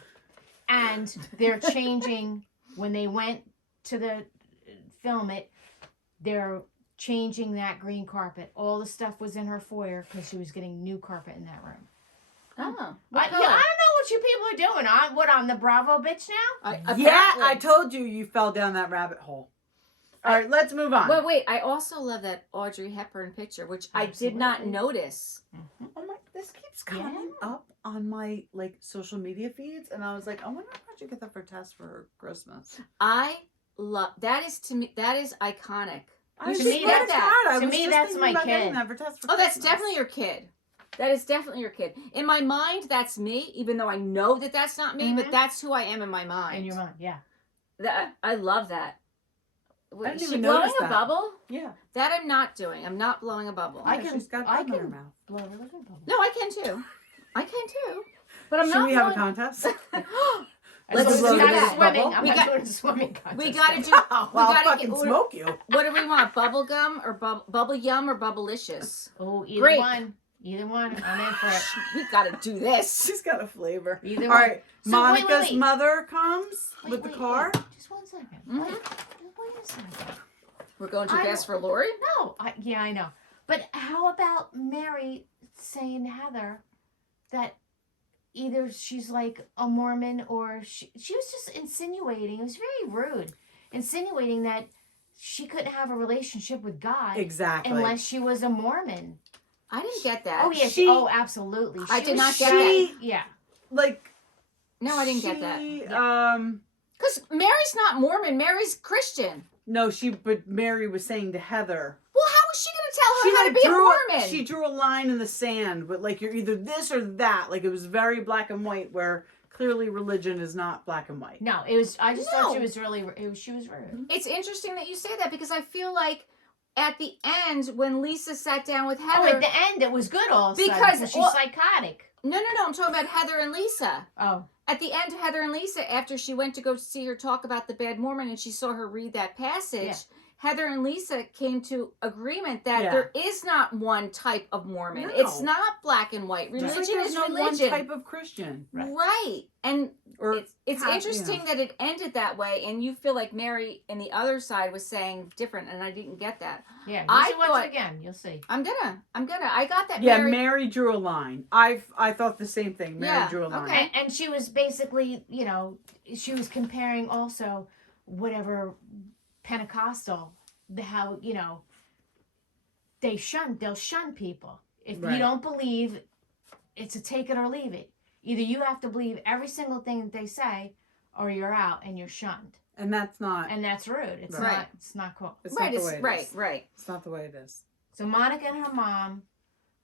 And they're changing when they went to the film it, they're changing that green carpet. All the stuff was in her foyer because she was getting new carpet in that room. Oh. I don't know what you people are doing. I'm the Bravo bitch now? Yeah, I told you you fell down that rabbit hole. All right, let's move on. Well, wait. I also love that Audrey Hepburn picture, which I did not Absolutely. notice. Oh my, this keeps coming up on my social media feeds, and I was like, I wonder how'd you get that for Tess for Christmas. I love that. Is to me that is iconic. I To just me, read that's- that. I to was me, just that's thinking my about getting kid. that for Tess for Oh, that's Christmas. definitely your kid. That is definitely your kid. In my mind, that's me, even though I know that that's not me, but Mhm. that's who I am in my mind. In your mind, yeah. I love that. I didn't Is she even blowing notice a that. bubble? Yeah. That I'm not doing. I'm not blowing a bubble. I Yeah, can- she's got I gum in her can- mouth. Blow her little bubble. No, I can too. I can too. But I'm Should not we have a blowing- contest? Let's As long as do it's not that. swimming. I'm We not got- doing a swimming contest. We gotta do. Well, we I'll gotta fucking get, smoke you. What do we want? Bubble gum or bubble yum or bubblicious? Oh, either Grape. one. Either one. I'm in for it. We gotta do this. She's got a flavor. Either All one. right, So, Monica's wait. mother comes Wait, with the wait, car. wait. Just 1 second. Mhm. Wait a second. We're going too I'm- fast for Lori. No, yeah, I know. But how about Mary saying to Heather that either she's like a Mormon or she was just insinuating. It was very rude. insinuating that she couldn't have a relationship with God Exactly. unless she was a Mormon. I didn't get that. Oh yeah, She- absolutely. I She did was not get that. Yeah. Like, No, I didn't get that. that. Because Mary's not Mormon. Mary's Christian. No, but Mary was saying to Heather. Well, how was she going to tell her how to be a Mormon? She drew a line in the sand, but like you're either this or that. Like it was very black and white, where clearly religion is not black and white. No, it was. I just thought she No. was really. She was rude. It's interesting that you say that because I feel like at the end when Lisa sat down with Oh, Heather. at the end it was good. Also, Because she's all- psychotic. No. I'm talking about Heather and Lisa. Oh, At the end, Heather and Lisa, after she went to go see her talk about the bad Mormon and she saw her read that passage, Yeah. Heather and Lisa came to agreement that Yeah. there is not one type of Mormon. No. It's not black and white. Just Religion like there's is no religion. one type of Christian. Right. And Or it's how- interesting that it ended that way, and you feel like Mary and the other side was saying different, and I didn't get that. yeah. You I should watch thought- it again. You'll see. I'm gonna. I got that. Yeah, Mary. Mary drew a line. I thought the same thing. Mary Yeah, drew a line. okay. And she was basically, she was comparing also whatever Pentecostal, how they'll shun people if Right. you don't believe. It's a take it or leave it. Either you have to believe every single thing that they say, or you're out and you're shunned, And that's not. and that's rude. It's Right. not. It's not cool. It's Right. not the It's way it right. is. Right. It's not the way it is. So Monica and her mom.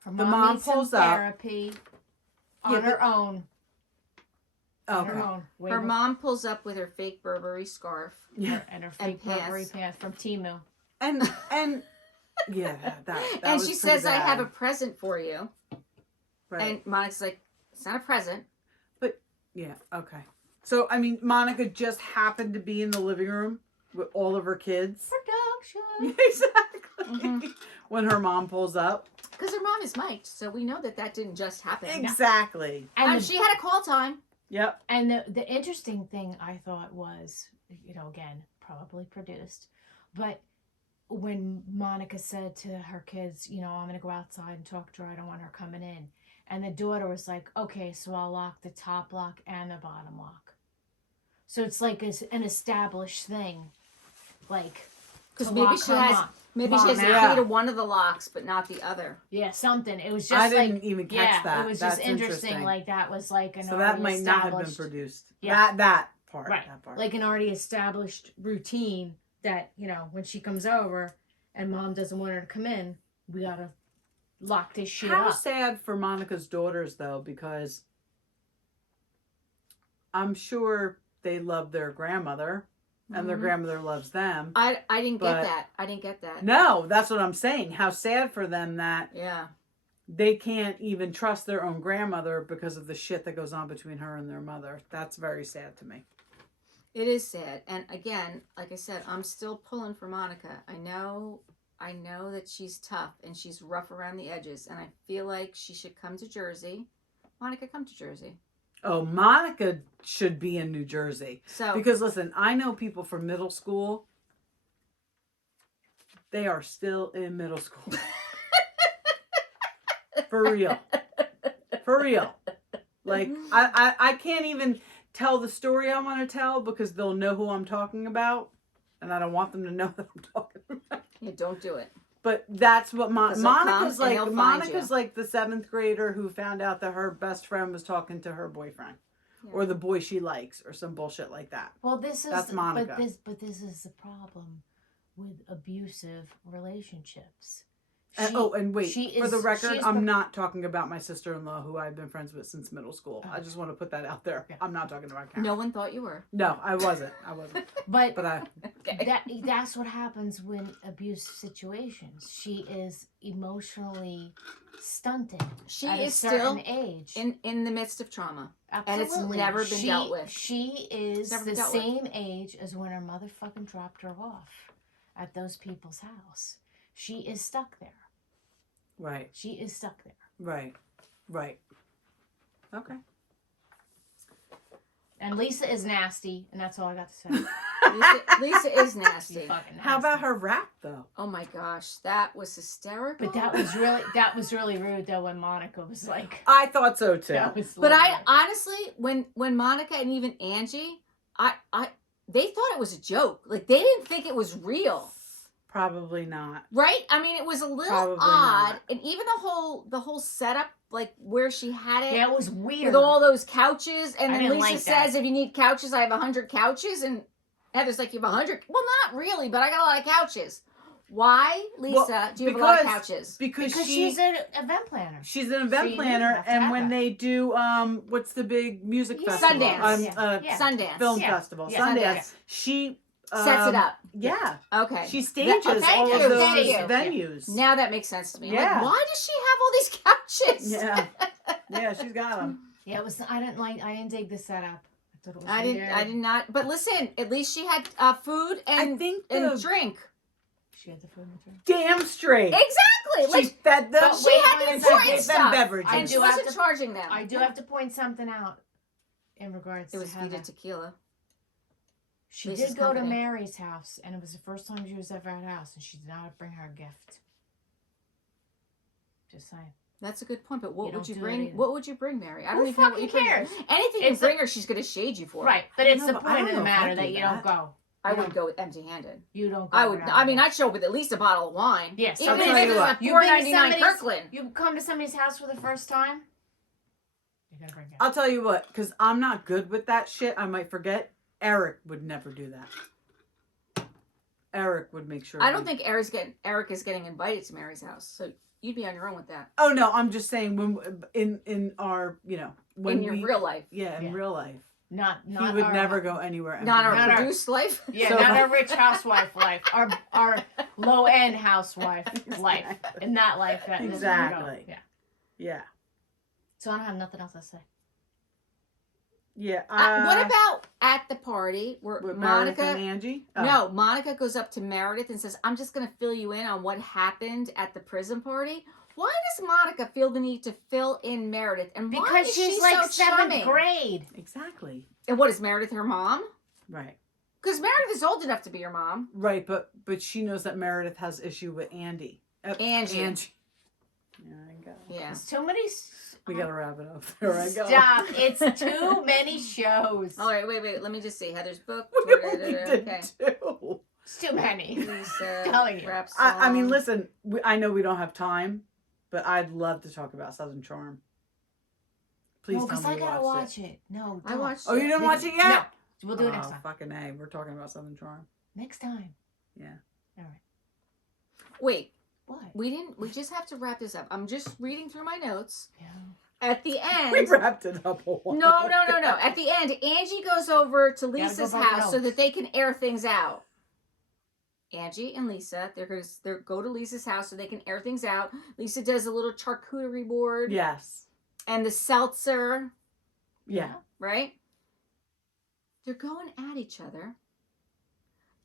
Her The mom mom needs some pulls up. therapy on Yeah, her own. On her Okay. own. Her mom pulls up with her fake Burberry scarf. Yeah. And her fake Burberry pants. pants from Temu. And yeah, that And was she pretty says, "I have a bad. present for you." Right. And Monica's like, "It's not a present." Yeah, okay. So, I mean, Monica just happened to be in the living room with all of her kids. Production. Exactly. Mhm. When her mom pulls up. Because her mom is mic'd, so we know that didn't just happen. Exactly. And the, She had a call time. Yep. and the interesting thing I thought was, again, probably produced, but when Monica said to her kids, I'm going to go outside and talk to her, I don't want her coming in. And the daughter was like, okay, so I'll lock the top lock and the bottom lock. So it's like an established thing. Like, Because to maybe lock she her has mom. maybe she has the Yeah. key to one of the locks, but not the other. Yeah, something. It was just I like, didn't even catch that. it was That's just interesting. Like that was like an so that already might not have been established- produced. Yeah. That part. Right. That part. like an already established routine that, when she comes over and mom doesn't want her to come in, we gotta lock this shit How up. sad for Monica's daughters, though, because I'm sure they love their grandmother, and their Mhm. grandmother loves them. I didn't But- get that. I didn't get that. No, that's what I'm saying. How sad for them that Yeah. they can't even trust their own grandmother because of the shit that goes on between her and their mother. That's very sad to me. It is sad. And again, like I said, I'm still pulling for Monica. I know that she's tough and she's rough around the edges, and I feel like she should come to Jersey. Monica, come to Jersey. Oh, Monica should be in New Jersey. So Because listen, I know people from middle school. They are still in middle school. For real. For real. Like I can't even tell the story I want to tell because they'll know who I'm talking about. And I don't want them to know that I'm talking about. yeah, don't do it. But that's what 'Cause they'll come Monica's and like. they'll find Monica's you. like the 7th grader who found out that her best friend was talking to her boyfriend, Yeah. or the boy she likes, or some bullshit like that. Well, this is That's Monica. But this is the problem with abusive relationships. And, and wait, she for the is- record, she is I'm the- not talking about my sister-in-law who I've been friends with since middle school. I Oh. just want to put that out there. Okay. I'm not talking about Karen. No one thought you were. No, I wasn't. But But I. Okay. that's what happens when abuse situations. She is emotionally stunted. She at is a certain still age. in the midst of trauma. And it's Absolutely. never been dealt with. She is Never the been dealt with. same age as when her mother fucking dropped her off at those people's house. She is stuck there. Right. She is stuck there. Right. Right. Okay. And Lisa is nasty, and that's all I got to say. Lisa is She's nasty. fucking nasty. How about her rap though? Oh my gosh, that was hysterical. But that was really rude though when Monica was like. I thought so too. That was But like I honestly, when Monica and even Angie, I they thought it was a joke. Like they didn't think it was real. Probably not. Right? I mean, it was a little Probably odd, not. and even the whole setup, like where she had it, Yeah, it was weird. with all those couches, and I then didn't Lisa like says, that. "If you need couches, I have 100 couches," and Heather's like, "You have 100?" Well, not really, but I got a lot of couches. Why, Lisa? Do you have a lot of couches? Because she's an event planner. She's an event you planner, have to and have when that. they do what's the big music Yeah. festival? Sundance. Yeah. Sundance. Film Yeah. festival. Yeah. Sundance. Sundance. She Sets it up. Yeah. Okay. She stages thank all you, of those thank you. venues. Now that makes sense to me. I'm Yeah. like, why does she have all these couches? Yeah. Yeah, she's got them. Yeah, it was. I didn't dig the setup. I thought it was I weird. did not. But listen, at least she had food and I think and drink. She had the food and drink. Damn straight. Exactly. She Like fed them. But she wait, had wait the a important second. stuff, beverages. I and she do have wasn't to- charging them. I do have to point something out in regards It to was Heather. Vita Tequila. She Lisa's did go to company. Mary's house, and it was the first time she was ever at her house, and she did not bring her a gift. Just saying. That's a good point. But You what don't would you do bring? that either. What would you bring, Mary? I Who don't even know what fucking you bring. cares? Anything you It's bring her, she's gonna shade you for. Right, but it's No, the but I point don't of the know if matter I'd that do you that. don't go. I would go empty-handed. You don't go. I would. without I mean, it. I'd show up with at least a bottle of wine. Yes. Even I'll if tell it you was what. a You've been to $4.99 somebody's- Kirkland. You come to somebody's house for the first time. You're gonna bring it. I'll tell you what, because I'm not good with that shit. I might forget. Eric would never do that. Eric would make sure. I don't think Eric is getting invited to Mary's house, so you'd be on your own with that Oh no, I'm just saying when in our when in your we real life, in Yeah. real life Not he would our, never go anywhere. not our Not our- produced life. Yeah, So- not our rich housewife life. Our low end housewife life. Exactly. In that life, that Exactly. Yeah. Yeah, So I don't have nothing else to say. yeah. What about at the party where with Meredith Monica? and Angie? Oh. No, Monica goes up to Meredith and says, "I'm just going to fill you in on what happened at the prison party." Why does Monica feel the need to fill in Meredith? And why Because is she's she like so seventh charming? grade. Exactly. And what is Meredith, her mom? Right. Because Meredith is old enough to be your mom. Right, but she knows that Meredith has issue with Andy. Angie. There I go. Yeah. It's too many. We gotta wrap it up. There I go. Stop! It's too many shows. All right, wait. Let me just see. Heather's book. We only did Okay. 2. It's too many. Lisa, Telling you. rap I mean, song. listen. I know we don't have time, but I'd love to talk about Southern Charm. Please No, tell because me I you gotta watched watch it. No, I don't. watched Oh, you didn't watch it yet? No, we'll do it next Oh, time. fucking A. We're talking about Southern Charm. Next time. Yeah. All right. Wait, What? we just have to wrap this up. I'm just reading through my notes. Yeah. At the end. We wrapped it up a while No. ago. At the end, Angie goes over to go Lisa's by the house so notes. that they can air things out. Angie and Lisa, they go to Lisa's house so they can air things out. Lisa does a little charcuterie board Yes. and the seltzer, Yeah. right? They're going at each other.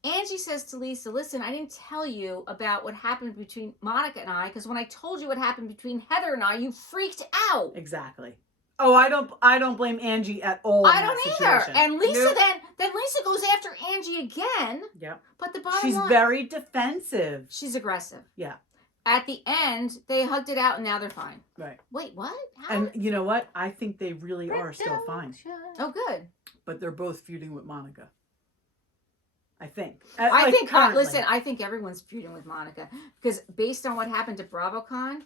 Angie says to Lisa, "Listen, I didn't tell you about what happened between Monica and I because when I told you what happened between Heather and I, you freaked out." Exactly. Oh, I don't blame Angie at all. I in don't that either. situation. And Lisa Nope. then Lisa goes after Angie again. Yep. But the bottom She's line, very defensive. she's aggressive. Yeah. At the end, they hugged it out and now they're fine. Right. Wait, what? How? And you know what? I think they really are still fine. Oh, good. But they're both feuding with Monica. I think. I think. currently. Listen, I think everyone's feuding with Monica because based on what happened to BravoCon,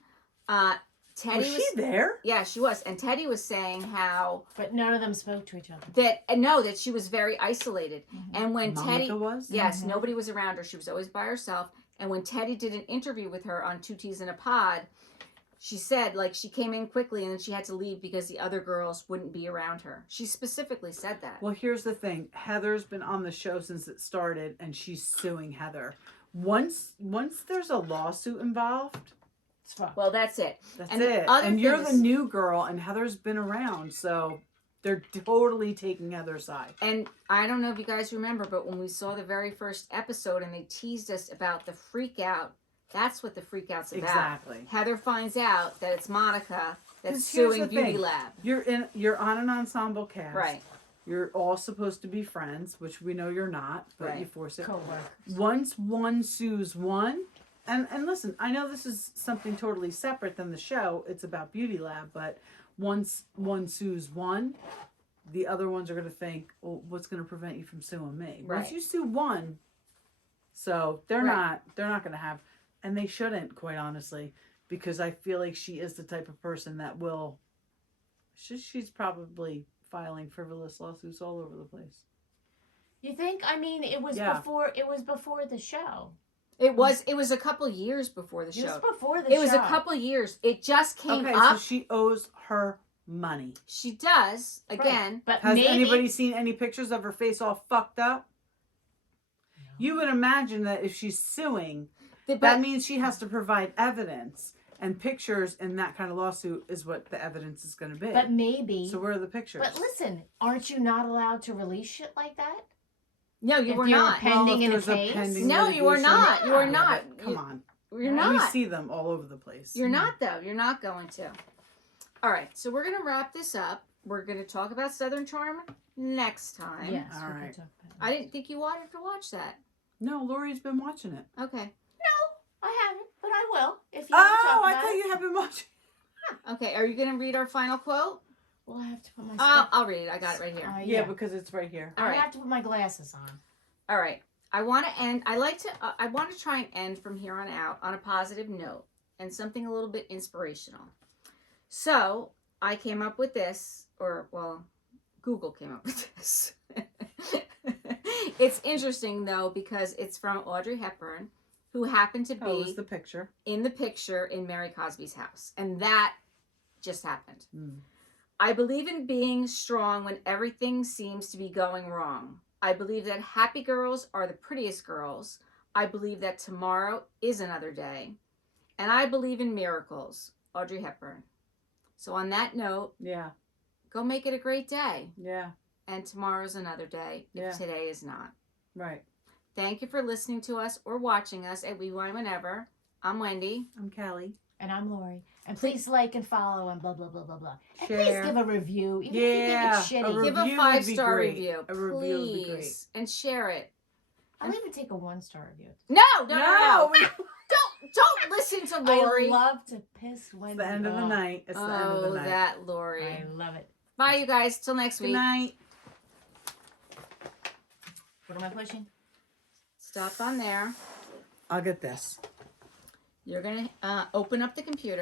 Teddy Was she there? Yeah, she was, and Teddy was saying how But none of them spoke to each other. that she was very isolated, and when Monica Teddy was? Yes, Mhm. nobody was around her. She was always by herself. And when Teddy did an interview with her on Two Teas in a Pod, she said, like, she came in quickly and then she had to leave because the other girls wouldn't be around her. She specifically said that. Well, here's the thing. Heather's been on the show since it started, and she's suing Heather. Once there's a lawsuit involved, It's fun. Well, that's it. that's And the it. other And you're thing the is- new girl, and Heather's been around, so they're totally taking Heather's side. And I don't know if you guys remember, but when we saw the very first episode and they teased us about the freak out, that's what the freak out's about. Exactly. Heather finds out that it's Monica that's 'Cause here's suing the Beauty thing. Lab. You're on an ensemble cast. Right. You're all supposed to be friends, which we know you're not, but Right. you force it. Co-workers. Once one sues one, and listen, I know this is something totally separate than the show. It's about Beauty Lab, but once one sues one, the other ones are going to think, well, what's going to prevent you from suing me? Right. Once you sue one, so they're Right. not going to have, and they shouldn't, quite honestly, because I feel like she is the type of person that will, she's probably filing frivolous lawsuits all over the place. You think? I mean, it was before the show. It was a couple years before the It was show. before the It show. was a couple years. It just came Okay, up. so she owes her money. She does again. But Has maybe anybody seen any pictures of her face all fucked up? You would imagine that if she's suing, that means she has to provide evidence. And pictures in that kind of lawsuit is what the evidence is going to be. But maybe. So where are the pictures? But listen, aren't you not allowed to release shit like that? No, you If were you're not. pending in a if there's case? pending No, you are litigation- not. You are Yeah, not. but come on. You're We not. see them all over the place. You're not, though. You're not going to. All right. So we're going to wrap this up. We're going to talk about Southern Charm next time. Yes. All we can right. talk about it. I didn't think you wanted to watch that. No, Lori's been watching it. Okay. I haven't, but I will. If you want to talk Oh, I about thought it. you had been watching. Okay. Are you going to read our final quote? Well, I have to put my stuff. I'll read it. I got it right here. Yeah, because it's right here. All I right. have to put my glasses on. All right. I want to end. I want to try and end from here on out on a positive note and something a little bit inspirational. So I came up with this, Google came up with this. It's interesting though because it's from Audrey Hepburn, who happened to Oh, be it's the picture. in the picture in Mary Cosby's house, and that just happened. Mm. I believe in being strong when everything seems to be going wrong. I believe that happy girls are the prettiest girls. I believe that tomorrow is another day. And I believe in miracles. Audrey Hepburn. So on that note, Yeah, go make it a great day. yeah, And tomorrow's another day if Yeah. today is not. right. Thank you for listening to us or watching us at We Wine Whenever. I'm Wendy. I'm Callie. And I'm Lori. And please like and follow and blah, blah, blah, blah, blah. And Share. please give a review. Even Yeah, if you think it's shitty. Give a review would be 5-star great. review, A review would be great. please. And share it. I'll even take a 1-star review. No. we- Don't listen to Lori. I love to piss It's Wendy the end of the off. night. It's the end of the night. That Lori. I love it. Bye, you guys. Till next Good week. night. What am I pushing? Stop on there. I'll get this. You're going to open up the computer.